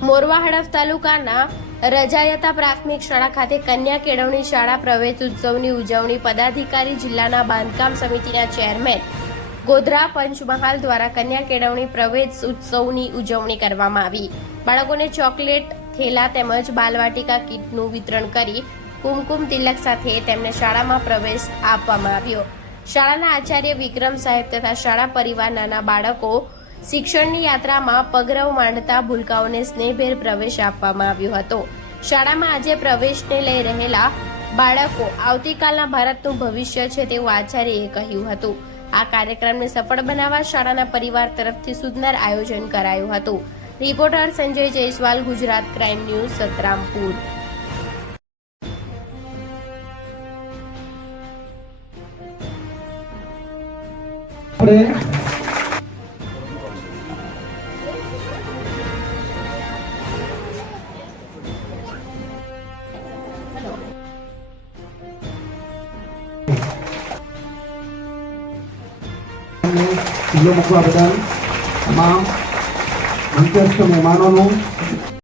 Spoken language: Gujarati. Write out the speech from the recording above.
મોરવા હડફ તાલુકાના રજાયતા પ્રાથમિક શાળા ખાતે કન્યા કેળવણી શાળા પ્રવેશ ઉત્સવની ઉજવણી પદાધિકારી જિલ્લાના બાંધકામ સમિતિના ચેરમેન ગોધરા પંચમહાલ દ્વારા કન્યા કેળવણી પ્રવેશ ઉત્સવની ઉજવણી કરવામાં આવી। બાળકોને ચોકલેટ થેલા તેમજ બાલવાટિકા કીટનું વિતરણ કરી કુમકુમ તિલક સાથે તેમને શાળામાં પ્રવેશ આપવામાં આવ્યો। શાળાના આચાર્ય વિક્રમ સાહેબ તથા શાળા પરિવાર નાના બાળકો શિક્ષણની યાત્રામાં પગરવ માંડતા ભૂલકાઓને સ્નેહભેર પ્રવેશ આપવામાં આવ્યો હતો। શાળામાં આજે પ્રવેશને લઈ રહેલા બાળકો આવતીકાલના ભારતનું ભવિષ્ય છે તેવું આચાર્યએ કહ્યું હતું। આ કાર્યક્રમને સફળ બનાવવા શાળાના પરિવાર તરફથી સુંદર આયોજન કરાયું હતું। Reporter Sanjay Jaiswal, Gujarat crime news, Santrampur. મૂકવા બદલ તમામ મંચસ્થ મહેમાનોનું